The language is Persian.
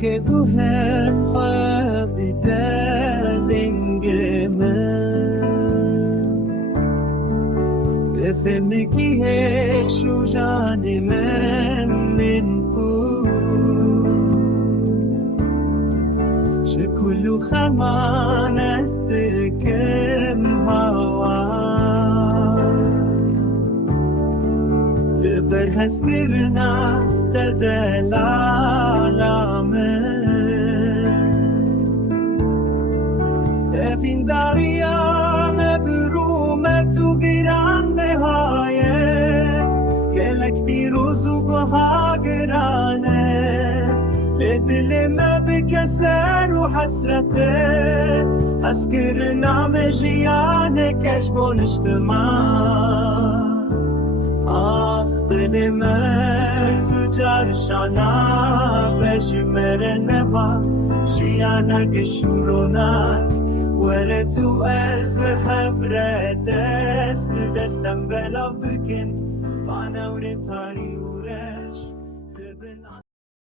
که گوهن خوابی دلنگ من فهمکی هشو جان من کو شکلو خمان است کم هوا لبر هست کرنا تدل عالمه افین دریا مبرومه تو گیران نهایه گلک پیروز و گوها گرانه لدل ما بکسر و حسرته از کرنا جیانه کش بونشتما دل من تو جرشانا بجمر نبا جیانا گشورونا وره تو از به حبره دست دستم بلا بکن فانور تاری